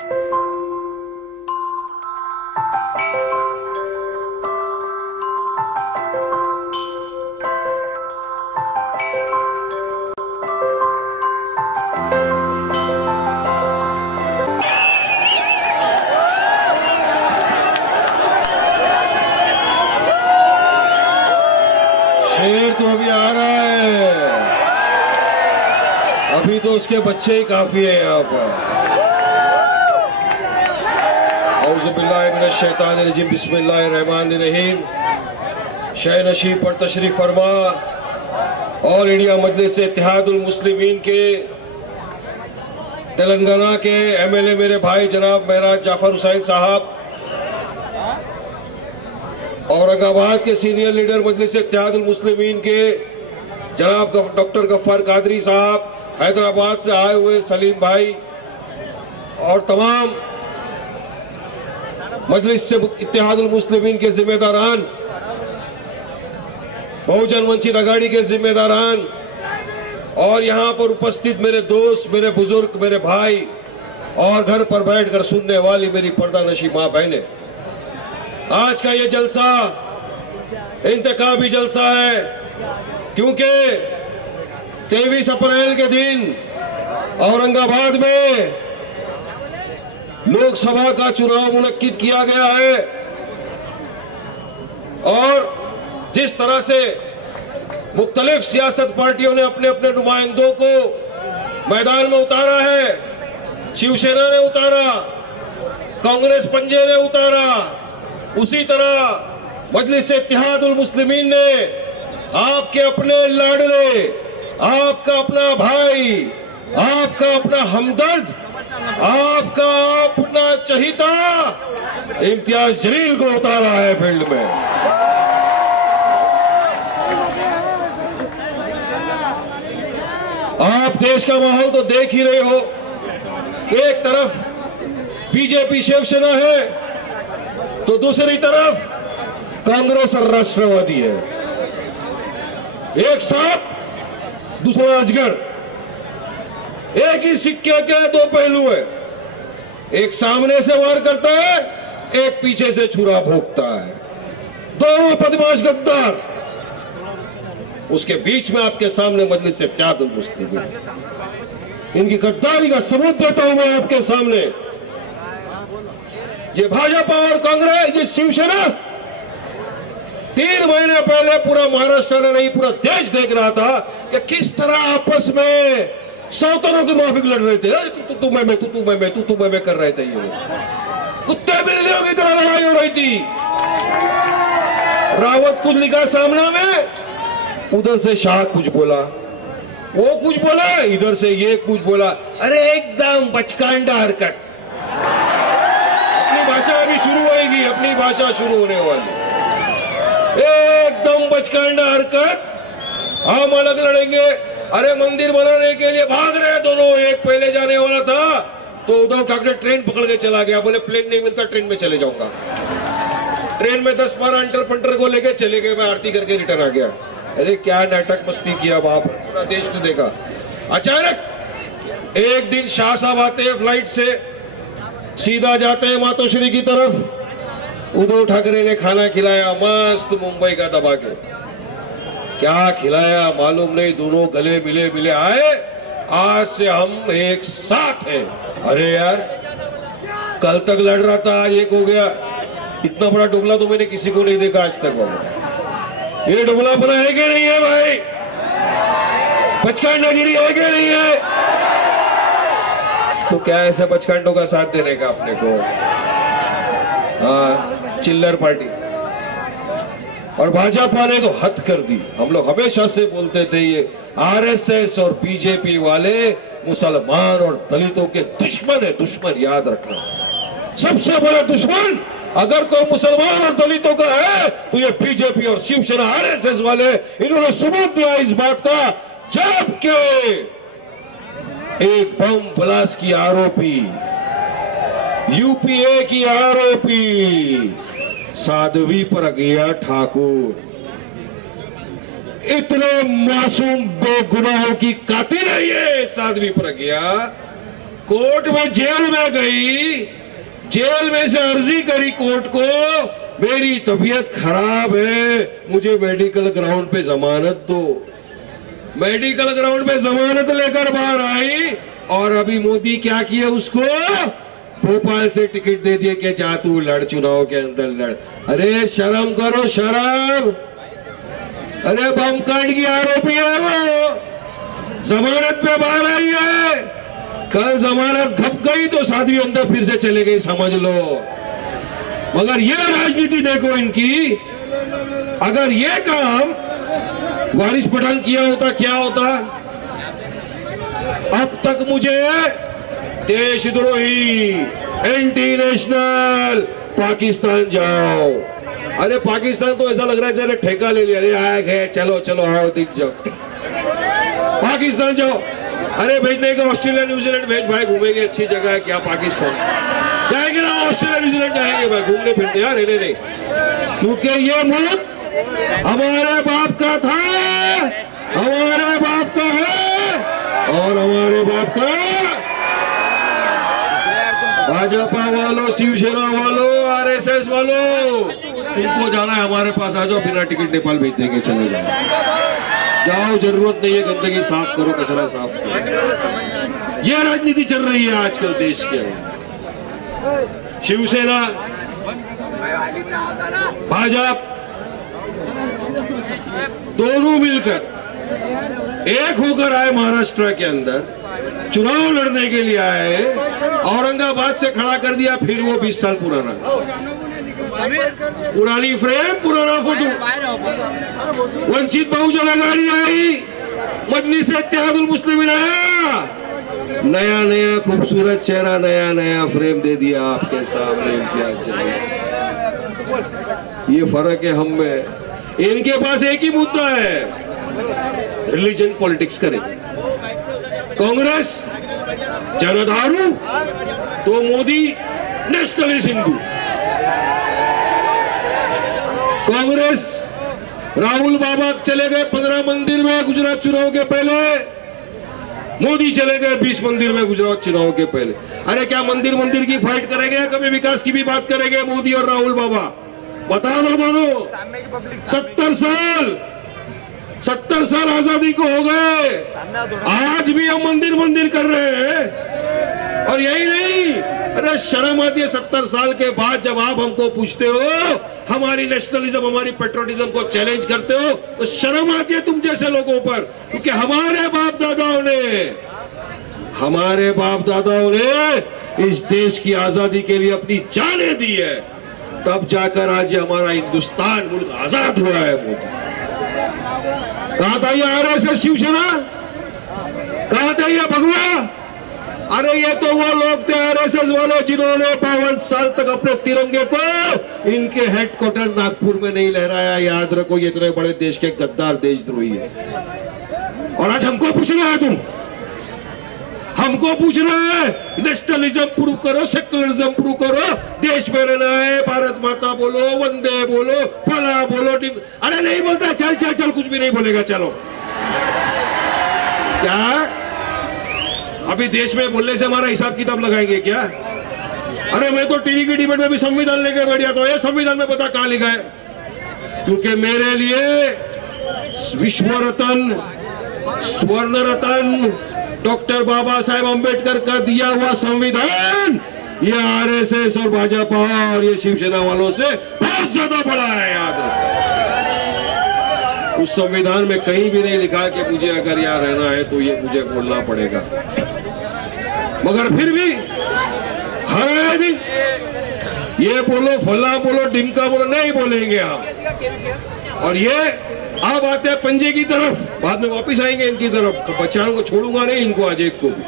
शेर तो अभी आ रहा है, अभी तो उसके बच्चे ही काफी है यहाँ पर। औज़ुबिल्लाहिमिनश्शैतानिर्रजीम, बिस्मिल्लाहिर्रहमानिर्रहीम। शय नशीब पर तशरीफ फरमा ऑल इंडिया मजलिस इत्तेहादुल मुस्लिमीन के तेलंगाना के एमएलए मेरे भाई जनाब महराज जाफर हुसैन साहब, औरंगाबाद के सीनियर लीडर मजलिस इत्तेहादुल मुस्लिमीन के जनाब डॉक्टर गफ्फार कादरी साहब, हैदराबाद से आए हुए सलीम भाई और तमाम मजलिस से इत्तेहादुल मुस्लिमीन के जिम्मेदारान, बहुजन वंचित आघाड़ी के जिम्मेदारान और यहाँ पर उपस्थित मेरे दोस्त, मेरे बुजुर्ग, मेरे भाई और घर पर बैठकर सुनने वाली मेरी पर्दा नशी माँ बहनें, आज का ये जलसा इंतखाबी जलसा है, क्योंकि 23 अप्रैल के दिन औरंगाबाद में लोकसभा का चुनाव मुनक्किद किया गया है और जिस तरह से मुख्तलिफ सियासत पार्टियों ने अपने अपने नुमाइंदों को मैदान में उतारा है, शिवसेना ने उतारा, कांग्रेस पंजे ने उतारा, उसी तरह मजलिस इत्तेहादुल मुस्लिमीन ने आपके अपने लाडले, आपका अपना भाई, आपका अपना हमदर्द, आपका अपना चहीता इम्तियाज जलील को उतारा है फील्ड में। आप देश का माहौल तो देख ही रहे हो, एक तरफ बीजेपी शिवसेना है तो दूसरी तरफ कांग्रेस और राष्ट्रवादी है। एक सांप दूसरा अजगर, एक ही सिक्के के दो पहलू है, एक सामने से वार करता है, एक पीछे से छुरा भोंकता है, दोनों बदमाश गद्दार। उसके बीच में आपके सामने मजलिस इत्तेहादुल मुस्लिमीन, इनकी गद्दारी का सबूत देता हूं मैं आपके सामने। ये भाजपा और कांग्रेस, ये शिवसेना 3 महीने पहले पूरा महाराष्ट्र ने नहीं पूरा देश देख रहा था कि किस तरह आपस में सौतनों की माफिक लड़ रहे थे। तू मैं कर रहे थे, ये कुत्ते बिल्लियों की तरह लड़ाई हो रही थी। रावत कुछ लिखा सामने में, उधर से शाह कुछ बोला, वो कुछ बोला, इधर से ये कुछ बोला। अरे एकदम बचकांडा हरकत। अपनी भाषा अभी शुरू होगी, अपनी भाषा शुरू होने वाली, एकदम बचकांडा हरकत। हम अलग लड़ेंगे। अरे मंदिर बनाने के लिए भाग रहे हैं दोनों। एक पहले जाने वाला था तो उद्धव ठाकरे ट्रेन पकड़ के चला गया, बोले प्लेन नहीं मिलता, ट्रेन में चले जाऊंगा। ट्रेन में 10-12 अंटर पंटर को लेके चले गए, मैं आरती करके रिटर्न आ गया। अरे क्या नाटक मस्ती किया वहां पर, पूरा देश ने देखा। अचानक एक दिन शाह साहब आते हैं फ्लाइट से, सीधा जाते हैं मातोश्री की तरफ। उद्धव ठाकरे ने खाना खिलाया मस्त मुंबई का दबा के। क्या खिलाया मालूम नहीं, दोनों गले मिले मिले आए, आज से हम एक साथ हैं। अरे यार, कल तक लड़ रहा था, आज एक हो गया। इतना बड़ा डुगला तो मैंने किसी को नहीं देखा आज तक। वाला ये डुगलापना है कि नहीं है भाई? बचकांडागिरी है कि नहीं है? तो क्या ऐसा बचकांडों का साथ देने का अपने को? हाँ, चिल्लर पार्टी। और भाजपा ने तो हद कर दी। हम लोग हमेशा से बोलते थे ये आरएसएस और बीजेपी वाले मुसलमान और दलितों के दुश्मन है। दुश्मन याद रखना, सबसे बड़ा दुश्मन अगर कोई मुसलमान और दलितों का है तो ये बीजेपी और शिवसेना आरएसएस वाले। इन्होंने सबूत दिया इस बात का, जबकि एक बम ब्लास्ट की आरोपी, यूपीए की आरोपी साध्वी प्रज्ञा ठाकुर इतने मासूम बेगुनाहों की कातिल है ये साध्वी प्रज्ञा। कोर्ट में जेल में गई, जेल में से अर्जी करी कोर्ट को, मेरी तबीयत खराब है, मुझे मेडिकल ग्राउंड पे जमानत दो। मेडिकल ग्राउंड पे जमानत लेकर बाहर आई और अभी मोदी क्या किया, उसको भोपाल से टिकट दे दिए कि जा तू लड़, चुनाव के अंदर लड़। अरे शर्म करो, शर्म। अरे बम कांड की आरोपी है वो, जमानत पे बाहर आई है। कल जमानत धप गई तो साध्वी अंदर फिर से चले गई, समझ लो। मगर ये राजनीति देखो इनकी। अगर ये काम वारिस पठान किया होता क्या होता? अब तक मुझे देशद्रोही, एंटी नेशनल, पाकिस्तान जाओ। अरे पाकिस्तान तो ऐसा लग रहा है जैसे ठेका ले लिया, अरे आए गए, चलो चलो आओ दिख जाओ, पाकिस्तान जाओ। अरे भेजने का ऑस्ट्रेलिया न्यूजीलैंड भेज भाई, घूमेंगे, अच्छी जगह है। क्या पाकिस्तान जाएंगे ना, ऑस्ट्रेलिया न्यूजीलैंड जाएंगे भाई, घूमने फिरने यार, नहीं। क्योंकि ये मुल्क हमारे बाप का था, हमारे बाप का है और हमारे बाप का। भाजपा वालों, शिवसेना वालों, आरएसएस वालों, तुमको जाना है हमारे पास आ जाओ, बिना टिकट नेपाल भेज देंगे, चले जाओ, जरूरत नहीं है, गंदगी साफ करो, कचरा साफ करो। ये राजनीति चल रही है आजकल देश के अंदर। शिवसेना, भाजपा दोनों मिलकर एक होकर आए, महाराष्ट्र के अंदर चुनाव लड़ने के लिए आए, औरंगाबाद से खड़ा कर दिया, फिर वो 20 साल पुराना, पुरानी फ्रेम, पुराना फोटो। वंचित बहुजन आघाड़ी आई, मजलिस इत्तेहादुल मुस्लिमीन आया, नया नया खूबसूरत चेहरा, नया नया फ्रेम दे दिया आपके सामने। ये फर्क है हम में। इनके पास एक ही मुद्दा है, रिलीजन पॉलिटिक्स करेंगे। कांग्रेस जनधारू, तो मोदी नेशनलिस्ट हिंदू। कांग्रेस, राहुल बाबा चले गए 15 मंदिर में गुजरात चुनाव के पहले, मोदी चले गए 20 मंदिर में गुजरात चुनाव के पहले। अरे क्या मंदिर मंदिर की फाइट करेंगे, कभी विकास की भी बात करेंगे मोदी और राहुल बाबा? बता दो दोनों। 70 साल आजादी को हो गए, आज भी हम मंदिर मंदिर कर रहे हैं। और यही नहीं, अरे शर्म आती है 70 साल के बाद जब आप हमको पूछते हो, हमारी नेशनलिज्म, हमारी पेट्रोटिज्म को चैलेंज करते हो, तो शर्म आती है तुम जैसे लोगों पर। क्योंकि हमारे बाप दादाओं ने इस देश की आजादी के लिए अपनी जानें दी है, तब जाकर आज हमारा हिंदुस्तान मुल्क आजाद हुआ है। मोदी कहा था ये आरएसएस शिवसेना, कहा था ये भगवा? अरे ये तो वो लोग थे आरएसएस वाले जिन्होंने 52 साल तक अपने तिरंगे को इनके हेडक्वार्टर नागपुर में नहीं लहराया। याद रखो, ये इतने बड़े देश के गद्दार देशद्रोही है। और आज हमको पूछ रहे हैं, तुम हमको पूछ रहे हैं नेशनलिज्म प्रूव करो, सेक्युलरिज्म प्रूव करो, देश में रहना है, भारत माता बोलो, वंदे बोलो, फला बोलो, अरे नहीं बोलता, चल चल चल, कुछ भी नहीं बोलेगा, चलो। क्या अभी देश में बोलने से हमारा हिसाब किताब लगाएंगे क्या? अरे मैं तो टीवी की डिबेट में भी संविधान लेकर बैठ गया, तो ये संविधान में पता कहां लिखा है? क्योंकि मेरे लिए विश्व रत्न, स्वर्ण रत्न डॉक्टर बाबा साहेब अंबेडकर का दिया हुआ संविधान ये आरएसएस और भाजपा और ये शिवसेना वालों से बहुत ज्यादा बड़ा है। याद रखो, उस संविधान में कहीं भी नहीं लिखा कि मुझे अगर यहाँ रहना है तो ये मुझे बोलना पड़ेगा। मगर फिर भी हर दिन ये बोलो, फला बोलो, डिमका बोलो, नहीं बोलेंगे आप। और ये अब आते हैं पंजे की तरफ, बाद में वापस आएंगे इनकी तरफ। बच्चों को छोड़ूंगा नहीं, इनको आज एक को भी।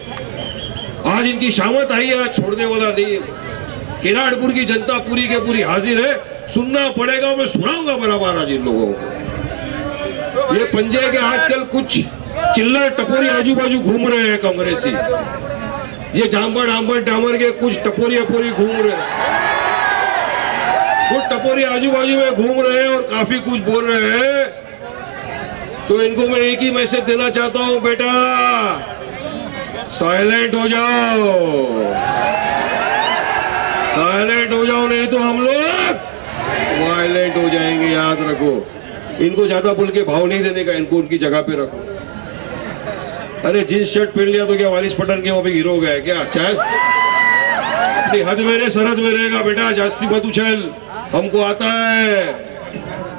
आज इनकी शामत आई है, आज छोड़ने वाला नहीं है। किराड़पुर की जनता पूरी के पूरी हाजिर है, सुनना पड़ेगा, मैं सुनाऊंगा बराबर आज इन लोगों को। ये पंजे के आजकल कुछ चिल्लर टपोरी आजू बाजू घूम रहे हैं कांग्रेसी, ये जाम्बर डामर के कुछ टपोरी अपोरी घूम रहे हैं, कुछ टपोरी आजू बाजू में घूम रहे हैं और काफी कुछ बोल रहे हैं। तो इनको मैं एक ही मैसेज देना चाहता हूं, बेटा साइलेंट हो जाओ, साइलेंट हो जाओ, नहीं तो हम लोग वायलेंट हो जाएंगे, याद रखो। इनको ज्यादा बोल के भाव नहीं देने का, इनको उनकी जगह पे रखो। अरे जींस शर्ट पहन लिया तो क्या वारिस पठान के वहां पे हीरो हो गया क्या? चाहे अपनी हद में रहे, सरहद में रहेगा बेटा, जास्ती मत उछल। हमको आता है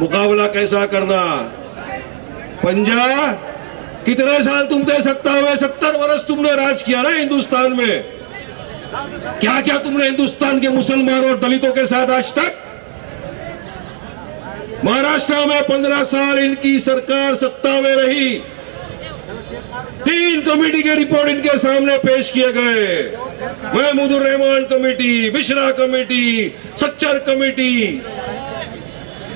मुकाबला कैसा करना। पंजा कितने साल तुम थे सत्ता में? 70 वर्ष तुमने राज किया ना हिंदुस्तान में। क्या क्या तुमने हिंदुस्तान के मुसलमानों और दलितों के साथ आज तक? महाराष्ट्र में 15 साल इनकी सरकार सत्ता में रही। 3 कमेटी के रिपोर्ट इनके सामने पेश किए गए। Mahmoodur Rahman committee, Mishra committee, Sachar committee.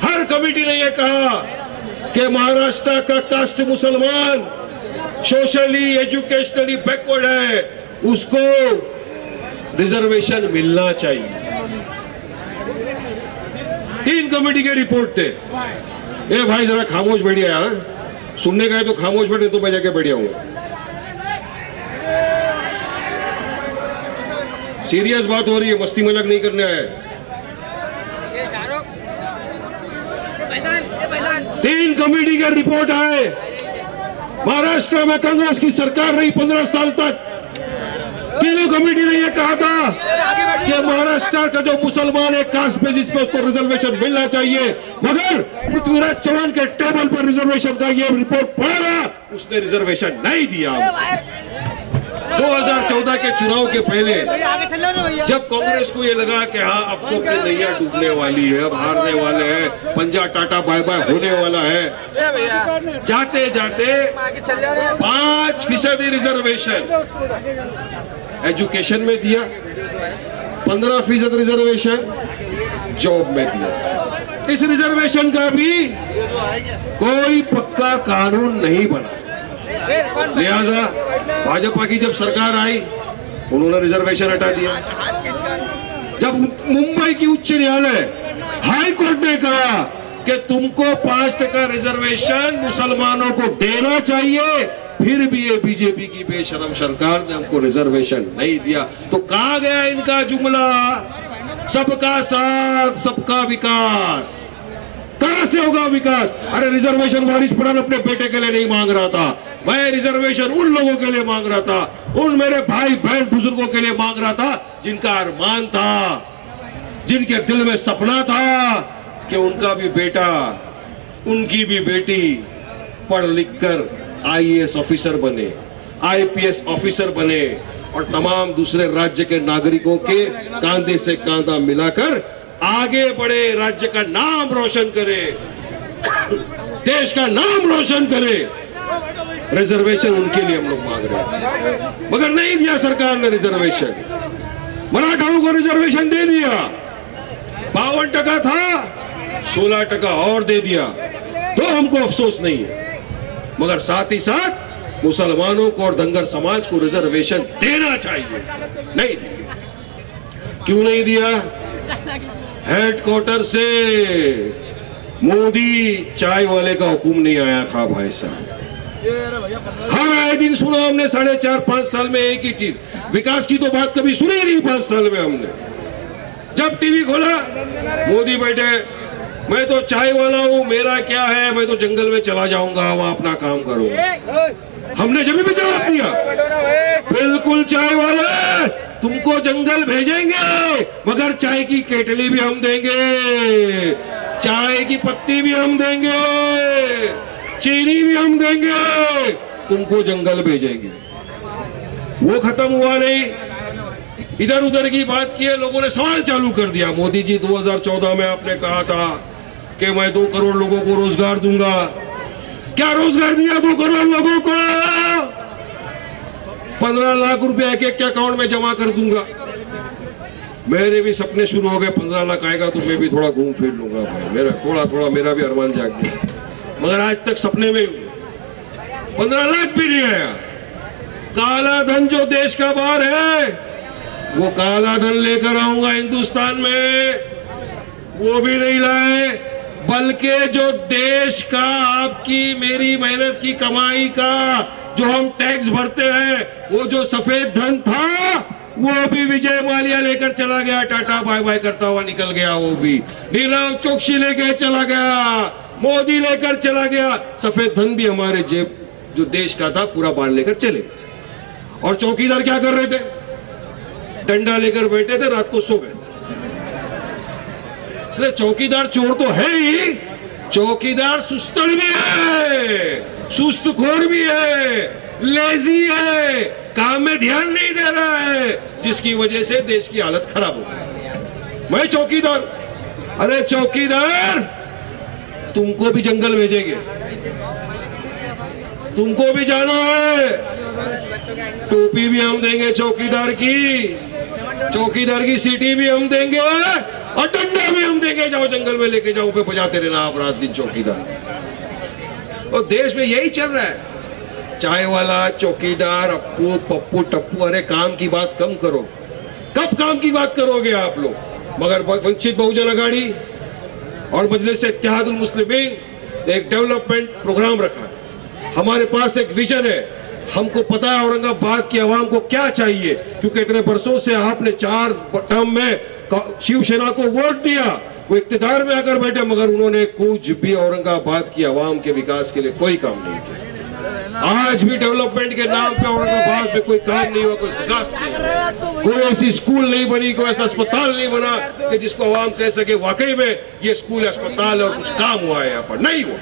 हर कमेटी ने यह कहा कि महाराष्ट्र का कास्ट मुसलमान सोशली एजुकेशनली बैकवर्ड है, उसको रिजर्वेशन मिलना चाहिए। 3 कमेटी के रिपोर्ट थे। ए भाई जरा खामोश बैठिए यार, सुनने गए तो खामोश बैठे, तो मैं जाके बैठिया हूं। सीरियस बात हो रही है, मस्ती मजाक नहीं करने आए। 3 कमेटी का रिपोर्ट आए। महाराष्ट्र में कांग्रेस की सरकार रही 15 साल तक। तीनों कमेटी ने यह कहा था कि महाराष्ट्र का जो मुसलमान है कास्ट बेसिस पे उसको रिजर्वेशन मिलना चाहिए, मगर पृथ्वीराज चौहान के टेबल पर रिजर्वेशन का यह रिपोर्ट पड़ा, उसने रिजर्वेशन नहीं दिया। 2014 के चुनाव के पहले जब कांग्रेस को ये लगा कि हाँ अब तो अपनी नैया डूबने वाली है, अब हारने वाले हैं, पंजा टाटा बाय बाय होने वाला है, जाते जाते 5% रिजर्वेशन एजुकेशन में दिया, 15% रिजर्वेशन जॉब में दिया। इस रिजर्वेशन का भी कोई पक्का कानून नहीं बना। लिहाजा भाजपा की जब सरकार आई उन्होंने रिजर्वेशन हटा दिया। जब मुंबई की उच्च न्यायालय हाई कोर्ट ने कहा कि तुमको 5% रिजर्वेशन मुसलमानों को देना चाहिए, फिर भी ये बीजेपी की बेशरम सरकार ने हमको रिजर्वेशन नहीं दिया, तो कहां गया इनका जुमला सबका साथ सबका विकास? कहां से होगा विकास? अरे रिजर्वेशन वारिस पठान अपने बेटे के लिए नहीं मांग रहा था, मैं रिजर्वेशन उन लोगों के लिए मांग रहा था, उन मेरे भाई बहन बुजुर्गों के लिए मांग रहा था जिनका अरमान था, जिनके दिल में सपना था कि उनका भी बेटा, उनकी भी बेटी पढ़ लिख कर IAS ऑफिसर बने, IPS ऑफिसर बने और तमाम दूसरे राज्य के नागरिकों के कांधे से कांधा मिलाकर आगे बढ़े, राज्य का नाम रोशन करे, देश का नाम रोशन करे। रिजर्वेशन उनके लिए हम लोग मांग रहे हैं, मगर नहीं दिया सरकार ने रिजर्वेशन। मराठाओं को रिजर्वेशन दे दिया, 52% था, 16% और दे दिया, तो हमको अफसोस नहीं है, मगर साथ ही साथ मुसलमानों को और धनगर समाज को रिजर्वेशन देना चाहिए। नहीं दिया। क्यों नहीं दिया? हेडक्वार्टर से मोदी चाय वाले का हुक्म नहीं आया था भाई साहब। हर आए दिन सुना हमने 4.5-5 साल में एक ही चीज, विकास की तो बात कभी सुनी नहीं 5 साल में हमने। जब टीवी खोला मोदी बैठे, मैं तो चाय वाला हूं, मेरा क्या है, मैं तो जंगल में चला जाऊंगा, वहां अपना काम करूंगा। हमने जब भी जवाब दिया, बिल्कुल चाय वाले, तुमको जंगल भेजेंगे मगर चाय की केटली भी हम देंगे, चाय की पत्ती भी हम देंगे, चीनी भी हम देंगे, तुमको जंगल भेजेंगे। वो खत्म हुआ नहीं, इधर उधर की बात की है, लोगों ने सवाल चालू कर दिया। मोदी जी 2014 में आपने कहा था कि मैं 2 करोड़ लोगों को रोजगार दूंगा, क्या रोजगार दिया 2 करोड़ लोगों को? 15 लाख रुपया एक एक के अकाउंट में जमा कर दूंगा। मेरे भी सपने शुरू हो गए, 15 लाख आएगा तो मैं भी थोड़ा घूम फिर लूंगा भाई, मेरा थोड़ा मेरा भी अरमान जाग गया, मगर आज तक सपने में 15 लाख भी नहीं आया। काला धन जो देश का बाहर है, वो काला धन लेकर आऊंगा हिंदुस्तान में, वो भी नहीं लाए, बल्कि जो देश का आपकी मेरी मेहनत की कमाई का जो हम टैक्स भरते हैं, वो जो सफेद धन था वो भी विजय माल्या लेकर चला गया, टाटा बाय बाय करता हुआ निकल गया। वो भी नीरव चोकसी लेकर चला गया, मोदी लेकर चला गया। सफेद धन भी हमारे जेब जो देश का था पूरा बाहर लेकर चले। और चौकीदार क्या कर रहे थे? डंडा लेकर बैठे थे, रात को सो गए। इसलिए चौकीदार चोर तो है ही, चौकीदार सुस्तड़ भी है, सुस्तखोर भी है, लेजी है, काम में ध्यान नहीं दे रहा है, जिसकी वजह से देश की हालत खराब हो गई। मैं चौकीदार, अरे चौकीदार तुमको भी जंगल भेजेंगे, तुमको भी जाना है। टोपी भी हम देंगे चौकीदार की सीटी भी हम देंगे और डंडा भी हम देंगे। जाओ जंगल में लेके जाओ, पे बजाते रहना आप रात दिन चौकीदार। और देश में यही चल रहा है, चाय वाला, चौकीदार, अप्पू पप्पू टप्पू। अरे काम की बात कम करो, कब काम की बात करोगे आप लोग? मगर वंचित बहुजन आघाड़ी और मजलिस इत्तेहादुल मुस्लिमीन ने एक डेवलपमेंट प्रोग्राम रखा है। हमारे पास एक विजन है, हमको पता है औरंगाबाद की आवाम को क्या चाहिए, क्योंकि इतने बरसों से आपने 4 टर्म में शिवसेना को वोट दिया, वो इक्तिदार में आकर बैठे, मगर उन्होंने कुछ भी औरंगाबाद की आवाम के विकास के लिए कोई काम नहीं किया। आज भी डेवलपमेंट के नाम पे औरंगाबाद में कोई काम नहीं हुआ, कोई विकास नहीं, कोई ऐसी स्कूल नहीं बनी, कोई ऐसा अस्पताल नहीं बना कि जिसको आवाम कह सके वाकई में ये स्कूल, अस्पताल और कुछ काम हुआ है। यहाँ पर नहीं हुआ।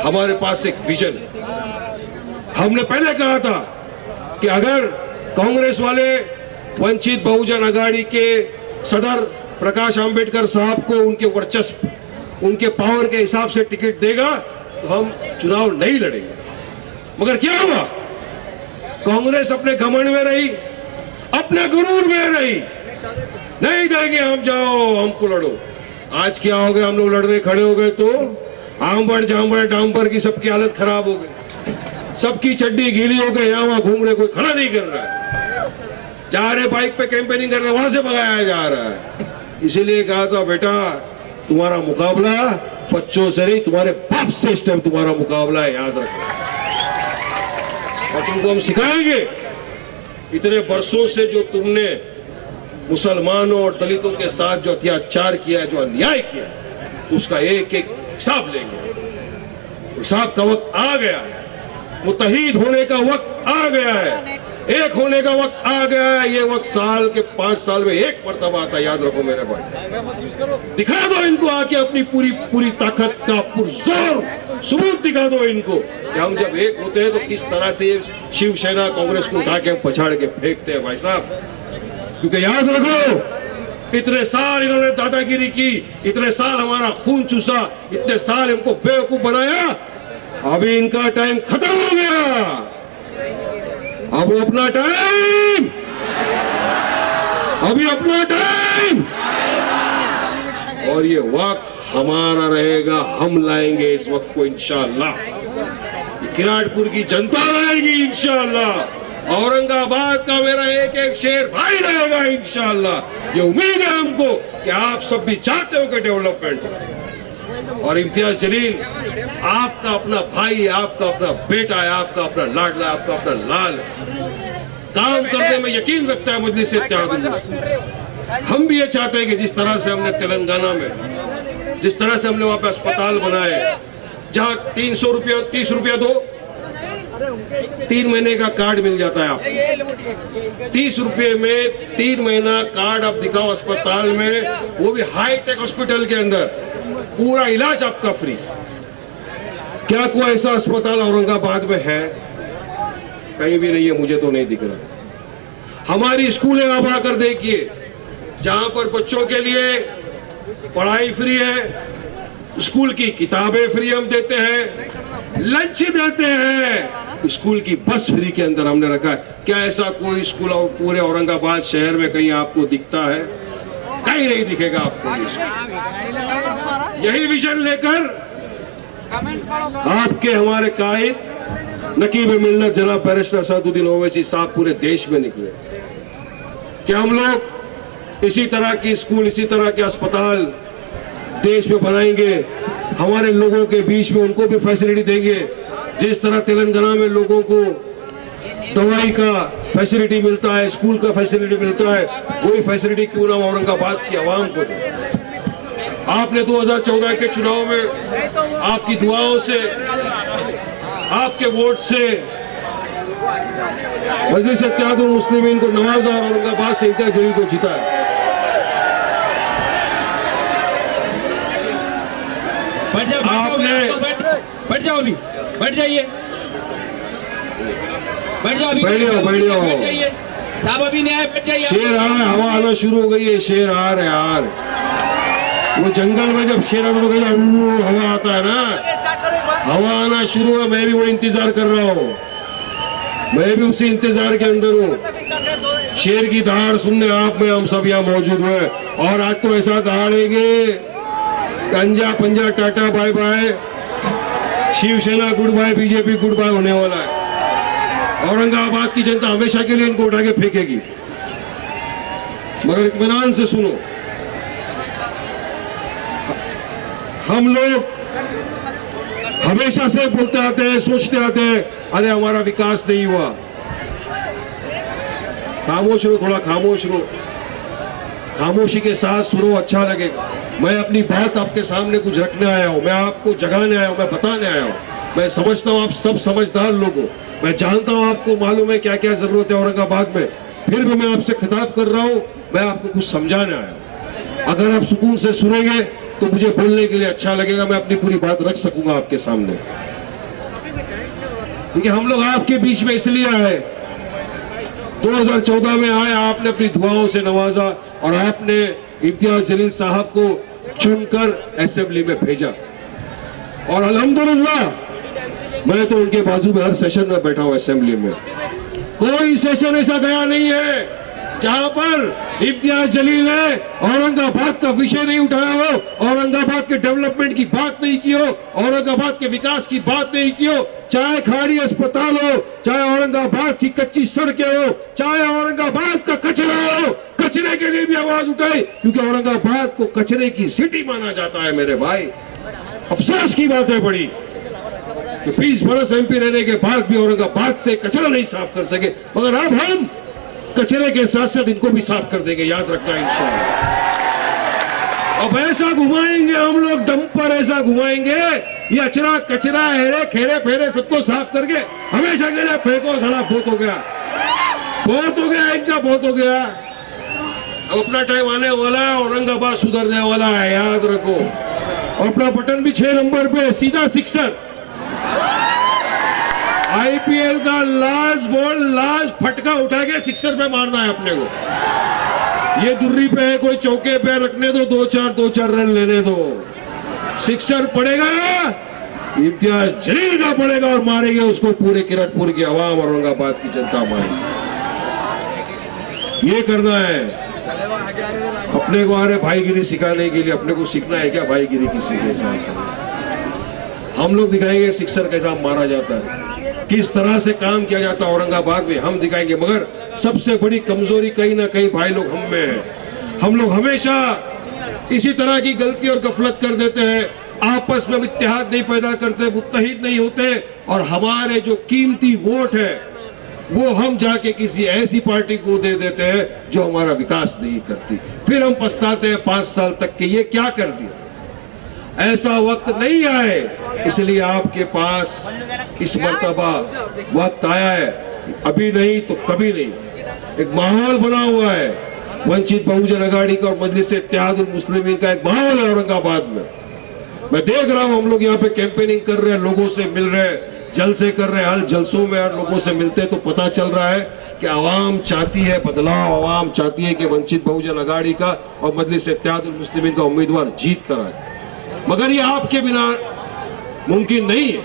हमारे पास एक विजन है। हमने पहले कहा था कि अगर कांग्रेस वाले वंचित बहुजन आघाड़ी के सदर प्रकाश आंबेडकर साहब को उनके वर्चस्व, उनके पावर के हिसाब से टिकट देगा तो हम चुनाव नहीं लड़ेंगे। मगर क्या हुआ? कांग्रेस अपने घमंड में रही, अपने गुरूर में रही, नहीं देंगे हम, जाओ हमको लड़ो। आज क्या हो गया? हम लोग लड़ने खड़े हो गए तो आंबड़ जांबड़ डांबर की सबकी हालत खराब हो गई, सबकी चड्डी गीली हो गई, यहाँ वहां घूम रहे, कोई खड़ा नहीं कर रहा है, जा रहे बाइक पे कैंपेनिंग करने, वहां से भगाया जा रहा है। इसीलिए कहा था बेटा तुम्हारा मुकाबला बच्चों से नहीं, तुम्हारे बाप से इस टाइम तुम्हारा मुकाबला है, याद रखो। और तुमको हम सिखाएंगे, इतने वर्षों से जो तुमने मुसलमानों और दलितों के साथ जो अत्याचार किया, जो अन्याय किया, उसका एक एक हिसाब लेंगे। हिसाब का वक्त आ गया है, मुत्तहिद होने का वक्त आ गया है, एक होने का वक्त आ गया है। ये वक्त साल के 5 साल में एक मर्तबा आता है, याद रखो मेरे भाई। दिखा दो इनको आके अपनी पूरी ताकत का पुरजोर सबूत दिखा दो इनको कि हम जब एक होते हैं तो किस तरह से शिवसेना कांग्रेस को उठा के पछाड़ के फेंकते हैं भाई साहब। क्योंकि याद रखो, इतने साल इन्होंने दादागिरी की, इतने साल हमारा खून चूसा, इतने साल इनको बेवकूफ बनाया, अभी इनका टाइम खत्म हो गया। अब अपना टाइम, अभी अपना टाइम, और ये वक्त हमारा रहेगा, हम लाएंगे इस वक्त को इंशाअल्लाह। किराटपुर की जनता लाएगी इंशाअल्लाह। औरंगाबाद का मेरा एक एक शेर भाई रहेगा इंशाअल्लाह। ये उम्मीद है हमको कि आप सब भी चाहते हो कि डेवलपमेंट हो। और इम्तियाज जलील आपका अपना भाई, आपका अपना बेटा है, आपका अपना लाडला, आपका अपना लाल है। काम करने में यकीन रखता है मजलिस इत्तेहाद। हम भी ये चाहते हैं कि जिस तरह से हमने तेलंगाना में, जिस तरह से हमने वहां पे अस्पताल बनाए, जहां 300 रुपया 30 रुपया दो, 3 महीने का कार्ड मिल जाता है आपको। 30 रुपये में 3 महीना कार्ड आप दिखाओ अस्पताल में, वो भी हाई टेक हॉस्पिटल के अंदर, पूरा इलाज आपका फ्री। क्या कोई ऐसा अस्पताल औरंगाबाद में है? कहीं भी नहीं है, मुझे तो नहीं दिख रहा। हमारी स्कूलें आप आकर देखिए, जहां पर बच्चों के लिए पढ़ाई फ्री है, स्कूल की किताबें फ्री हम देते हैं, लंच देते हैं, स्कूल की बस फ्री के अंदर हमने रखा है। क्या ऐसा कोई स्कूल और पूरे औरंगाबाद शहर में कहीं आपको दिखता है? कहीं नहीं दिखेगा आपको। यही विजन लेकर आपके हमारे कायद नकीब मिल्लत जनाब बैरिस्टर असदुद्दीन ओवैसी साहब पूरे देश में निकले कि हम लोग इसी तरह की स्कूल, इसी तरह के अस्पताल देश में बनाएंगे, हमारे लोगों के बीच में उनको भी फैसिलिटी देंगे जिस तरह तेलंगाना में लोगों को दवाई का फैसिलिटी मिलता है, स्कूल का फैसिलिटी मिलता है, वही फैसिलिटी क्यों ना औरंगाबाद की आवाम को दे। आपने 2014 के चुनाव में आपकी दुआओं से, आपके वोट से मजलिस इत्तेहादुल मुस्लिमीन को नवाजा और औरंगाबाद से इम्तियाज जलील को जीता है। आपने बैठ जाओ, अभी बैठ जाइए, बैठ जाओ, अभी बैठ जाइए साहब, अभी नहीं आए, बैठ जाइए। शेर आ रहा है, हवा आना शुरू हो गई है, शेर आ रहे यार। वो जंगल में जब शेर आता है तो हवा आता है ना, हवा आना शुरू है। मैं भी वो इंतजार कर रहा हूँ, मैं भी उसी इंतजार के अंदर हूँ। शेर की दहाड़ सुनने आप में हम सब यहाँ मौजूद हुए, और आज तो ऐसा दहाड़ेंगे, पंजा पंजा tata bye bye, Shiv Sena goodbye, BJP goodbye होने वाला है। औरंगाबाद की जनता हमेशा के लिए इनको उठा के फेंकेगी, मगर इत्मीनान से सुनो, हम लोग हमेशा से बोलते आते हैं, सोचते आते हैं, अरे हमारा विकास नहीं हुआ। खामोश रहो, थोड़ा खामोश रहो, खामोशी के साथ सुनो, अच्छा लगेगा। मैं अपनी बात आपके सामने कुछ रखने आया हूं, मैं आपको जगाने आया हूं, मैं बताने आया हूं। मैं समझता हूं आप सब समझदार लोग हो, मैं जानता हूं आपको मालूम है क्या क्या जरूरत है औरंगाबाद में, फिर भी मैं आपसे खिताब कर रहा हूं, मैं आपको कुछ समझाने आया हूं। अगर आप सुकून से सुनेंगे तो मुझे बोलने के लिए अच्छा लगेगा, मैं अपनी पूरी बात रख सकूंगा आपके सामने। क्योंकि हम लोग आपके बीच में इसलिए आए, 2014 में आए, आपने अपनी दुआओं से नवाजा और आपने इम्तियाज जलील साहब को चुनकर असेंबली में भेजा। और अल्हम्दुलिल्लाह मैं तो उनके बाजू में हर सेशन में बैठा हूं असेंबली में। कोई सेशन ऐसा गया नहीं है जहां पर इम्तियाज जलील ने औरंगाबाद का विषय नहीं उठाया हो, औरंगाबाद के डेवलपमेंट की बात नहीं की हो, औरंगाबाद के विकास की बात नहीं की हो। चाहे खाड़ी अस्पताल हो, चाहे औरंगाबाद की कच्ची सड़कें हो, चाहे औरंगाबाद का कचरा हो, कचरे के लिए भी आवाज उठाई, क्योंकि औरंगाबाद को कचरे की सिटी माना जाता है। मेरे भाई, अफसोस की बात है बड़ी कि 20 बरस एमपी रहने के बाद भी औरंगाबाद से कचरा नहीं साफ कर सके, मगर अब हम कचरे के साथ साथ इनको भी साफ कर देंगे, याद रखना इंशाअल्लाह। अब ऐसा घुमाएंगे हम लोग, डंपर ऐसा घुमाएंगे, ये अचरा कचरा हेरे खेरे फेरे सबको साफ करके हमेशा के लिए फेंको, साला बहुत हो गया, बहुत हो गया, इनका बहुत हो गया। अब अपना टाइम आने वाला है, औरंगाबाद सुधरने वाला है, याद रखो। और अपना बटन भी 6 नंबर पे, सीधा सिक्सर। आईपीएल का लास्ट बॉल, लास्ट फटका उठा के सिक्सर पे मारना है अपने को। ये दुर्री पे है, कोई चौके पे रखने दो, 2-4 रन लेने दो। सिक्सर पड़ेगा, इम्तियाज जलील का पड़ेगा, और मारेंगे उसको पूरे किरतपुर की आवाम, औरंगाबाद की जनता मारेगी। ये करना है अपने को। अरे भाईगिरी सिखाने के लिए अपने को सीखना है क्या भाईगिरी किसी के साथ? हम लोग दिखाएंगे सिक्सर कैसा मारा जाता है, किस तरह से काम किया जाता है औरंगाबाद में, हम दिखाएंगे। मगर सबसे बड़ी कमजोरी कहीं ना कहीं भाई लोग हम में है। हम लोग हमेशा इसी तरह की गलती और गफलत कर देते हैं, आपस में इत्तेहाद नहीं पैदा करते, मुत्तहिद नहीं होते, और हमारे जो कीमती वोट है वो हम जाके किसी ऐसी पार्टी को दे देते हैं जो हमारा विकास नहीं करती। फिर हम पछताते हैं 5 साल तक कि ये क्या कर दिया। ऐसा वक्त नहीं आए, इसलिए आपके पास इस मर्तबा वक्त आया है, अभी नहीं तो कभी नहीं। एक माहौल बना हुआ है, वंचित बहुजन अघाड़ी का और मजलिस इत्तेहादुल मुस्लिमीन का एक माहौल है औरंगाबाद में। मैं देख रहा हूं, हम लोग यहाँ पे कैंपेनिंग कर रहे हैं, लोगों से मिल रहे हैं, जलसे कर रहे हैं। हर जलसों में हर लोगों से मिलते हैं तो पता चल रहा है कि आवाम चाहती है बदलाव, आवाम चाहती है कि वंचित बहुजन अघाड़ी का और मजलिस इत्तेहादुल मुस्लिमीन का उम्मीदवार जीत कर आए। मगर ये आपके बिना मुमकिन नहीं है,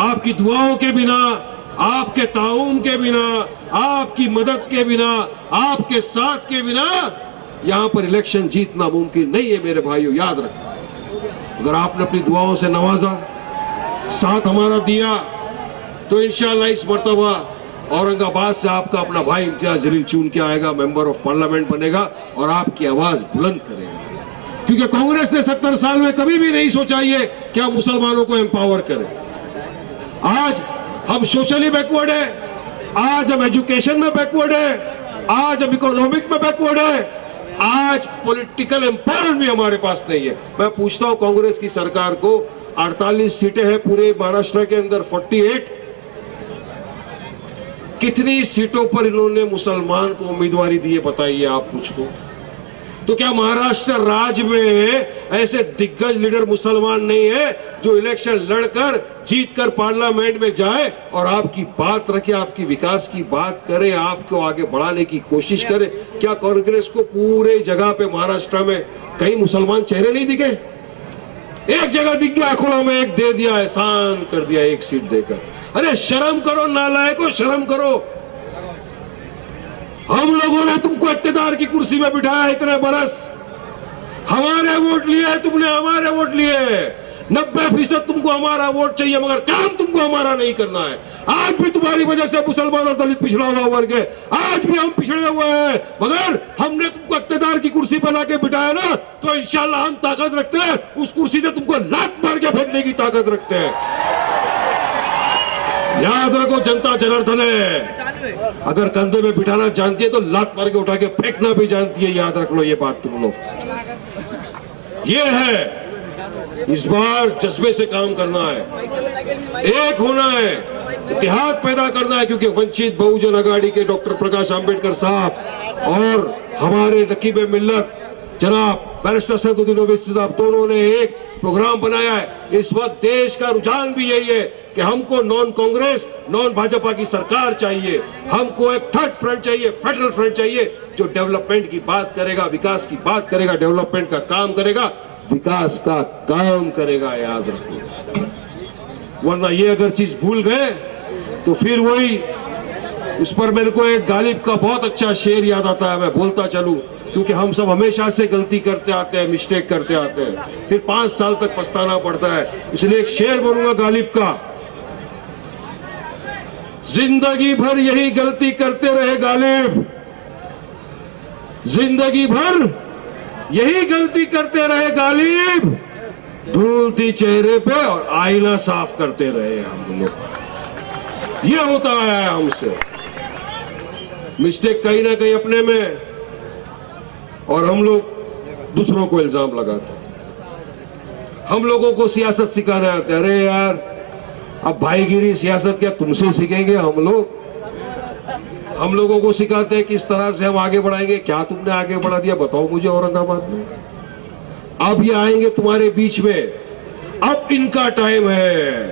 आपकी दुआओं के बिना, आपके ताउन के बिना, आपकी मदद के बिना, आपके साथ के बिना यहां पर इलेक्शन जीतना मुमकिन नहीं है मेरे भाइयों, याद रखना। अगर आपने अपनी दुआओं से नवाजा, साथ हमारा दिया, तो इंशाअल्लाह इस मर्तबा औरंगाबाद से आपका अपना भाई इम्तियाज जलील चुन के आएगा, मेंबर ऑफ पार्लियामेंट बनेगा और आपकी आवाज बुलंद करेगा। क्योंकि कांग्रेस ने 70 साल में कभी भी नहीं सोचा ये कि हम मुसलमानों को एम्पावर करें। आज हम सोशली बैकवर्ड है, आज हम एजुकेशन में बैकवर्ड है, आज हम इकोनॉमिक में बैकवर्ड है, आज पॉलिटिकल एम्पावरमेंट भी हमारे पास नहीं है। मैं पूछता हूं कांग्रेस की सरकार को, 48 सीटें हैं पूरे महाराष्ट्र के अंदर, 48, कितनी सीटों पर इन्होंने मुसलमान को उम्मीदवारी दी है बताइए आप मुझको। तो क्या महाराष्ट्र राज्य में ऐसे दिग्गज लीडर मुसलमान नहीं है जो इलेक्शन लड़कर जीतकर पार्लियामेंट में जाए और आपकी बात रखे, आपकी विकास की बात करे, आपको आगे बढ़ाने की कोशिश करे? क्या कांग्रेस को पूरे जगह पे महाराष्ट्र में कई मुसलमान चेहरे नहीं दिखे? एक जगह दिख गया, खुला में एक दे दिया, एहसान कर दिया एक सीट देकर। अरे शर्म करो नालायकों, शर्म करो। हम लोगों ने तुमको इख्तियार की कुर्सी में बिठाया इतने बरस, हमारे वोट लिए, तुमने हमारे वोट लिए, 90% तुमको हमारा वोट चाहिए, मगर काम तुमको हमारा नहीं करना है। आज भी तुम्हारी वजह से मुसलमान और दलित पिछड़ा हुआ वर्ग है, आज भी हम पिछड़े हुए हैं, मगर हमने तुमको इख्तियार की कुर्सी पर लाके बिठाया ना, तो इंशाल्लाह हम ताकत रखते हैं, उस कुर्सी से तुमको लात मार के फेंकने की ताकत रखते हैं। याद रखो, जनता जनार्दन है, अगर कंधे में बिठाना जानती है तो लात मार के उठा के फेंकना भी जानती है। याद रख लो ये बात तुम लोग। ये है, इस बार जज्बे से काम करना है, एक होना है, इतिहाद पैदा करना है, क्योंकि वंचित बहुजन अघाड़ी के डॉक्टर प्रकाश आंबेडकर साहब और हमारे नकीब मिल्लत जनाब बैरिस्टर सैदुद्दीन ओवैसी साहब, दोनों ने एक प्रोग्राम बनाया है। इस वक्त देश का रुझान भी यही है कि हमको नॉन कांग्रेस, नॉन भाजपा की सरकार चाहिए, हमको एक थर्ड फ्रंट चाहिए, फेडरल फ्रंट चाहिए, जो डेवलपमेंट की बात करेगा, विकास की बात करेगा, डेवलपमेंट का काम करेगा, विकास का काम करेगा। याद रखो, वरना ये अगर चीज भूल गए तो फिर वही, उस पर मेरे को एक गालिब का बहुत अच्छा शेर याद आता है, मैं बोलता चलूं, क्योंकि हम सब हमेशा से गलती करते आते हैं, मिस्टेक करते आते हैं, फिर 5 साल तक पछताना पड़ता है। इसलिए एक शेर बोलूंगा गालिब का, जिंदगी भर यही गलती करते रहे गालिब, जिंदगी भर यही गलती करते रहे गालिब, धूल थी चेहरे पे और आईना साफ करते रहे हम लोग। ये होता है हमसे, मिस्टेक कहीं ना कहीं अपने में, और हम लोग दूसरों को इल्जाम लगाते हैं। हम लोगों को सियासत सिखाने आते हैं, अरे यार अब भाईगिरी सियासत क्या तुमसे सीखेंगे हम लोगों को सिखाते हैं किस तरह से हम आगे बढ़ाएंगे। क्या तुमने आगे बढ़ा दिया बताओ मुझे औरंगाबाद में? अब ये आएंगे तुम्हारे बीच में, अब इनका टाइम है,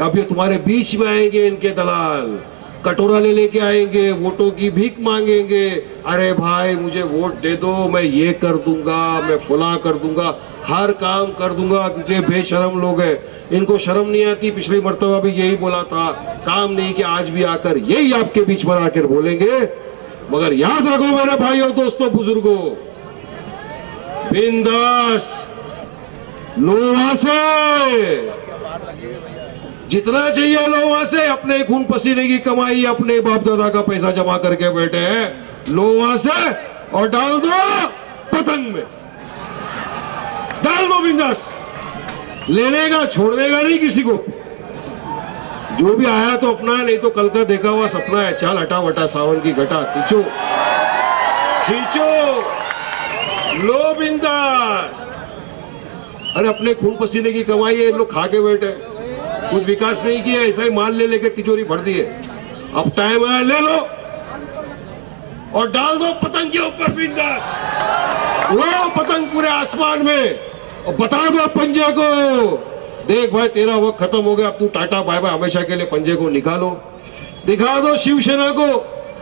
अब ये तुम्हारे बीच में आएंगे, इनके दलाल कटोरा ले लेके आएंगे, वोटों की भीख मांगेंगे, अरे भाई मुझे वोट दे दो, मैं ये कर दूंगा, मैं फुला कर दूंगा, हर काम कर दूंगा, क्योंकि बेशरम लोग हैं, इनको शर्म नहीं आती। पिछली मर्तबा भी यही बोला था, काम नहीं कि आज भी आकर यही आपके बीच में आकर बोलेंगे। मगर याद रखो मेरे भाइयों, दोस्तों, बुजुर्गों, बिंदास लोहा से जितना चाहिए लो, वहां से अपने खून पसीने की कमाई, अपने बाप दादा का पैसा जमा करके बैठे हैं, लो वहां से और डाल दो पतंग में, डाल दो बिंदास, लेने का छोड़ देगा नहीं किसी को। जो भी आया तो अपना, नहीं तो कल का देखा हुआ सपना है। चल हटा वटा सावन की घटा, खींचो खींचो, लो बिंदास। अरे अपने खून पसीने की कमाई है, लोग खा के बैठे, कुछ विकास नहीं किया, ऐसा ही माल ले लेके तिजोरी भर दी है। अब टाइम आया, ले लो और डाल दो पतंग के ऊपर बिंदास, वो पतंग पूरे आसमान में, और बता दो पंजे को, देख भाई तेरा वक्त खत्म हो गया, अब तू टाटा बाय बाय, हमेशा के लिए पंजे को निकालो। दिखा दो शिवसेना को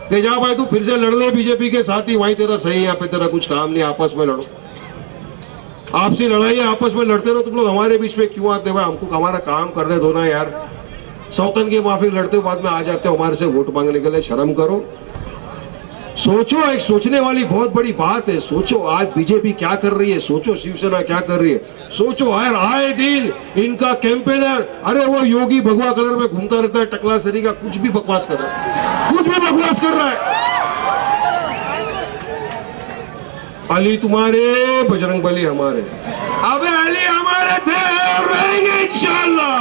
कि जा भाई तू फिर से लड़ ले बीजेपी के साथ ही, वहीं तेरा सही है, यहाँ पे तेरा कुछ काम नहीं, आपस में लड़ो, आपसी लड़ाई है, आपस में लड़ते रहो। तुम लोग हमारे बीच में क्यों आते हो? हमको हमारा काम करने दो ना यार। सौतन की माफी लड़ते हो, बाद में आ जाते हो हमारे से वोट मांगने के लिए, शर्म करो। सोचो, एक सोचने वाली बहुत बड़ी बात है। सोचो आज बीजेपी क्या कर रही है, सोचो शिवसेना क्या कर रही है, सोचो। यार आए दिन इनका कैंपेनर, अरे वो योगी भगवा कलर में घूमता रहता है, टकला सरी का, कुछ भी बकवास कर रहा है, कुछ भी बकवास कर रहा है। अली तुम्हारे, बजरंग बली हमारे, अबे अली हमारे थे और रहेंगे इंशाल्लाह।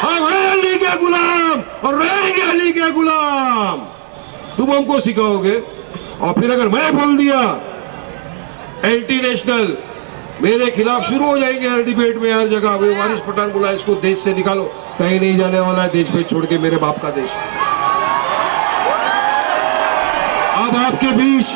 हम अली गुलाम और रहेंगे अली के गुलाम। तुम हमको सिखाओगे और फिर अगर मैं बोल दिया एंटी नेशनल, मेरे खिलाफ शुरू हो जाएंगे हर डिबेट में, हर जगह। वारिस पठान बोला इसको देश से निकालो, कहीं नहीं जाने वाला है देश पे छोड़ के, मेरे बाप का देश। अब आपके बीच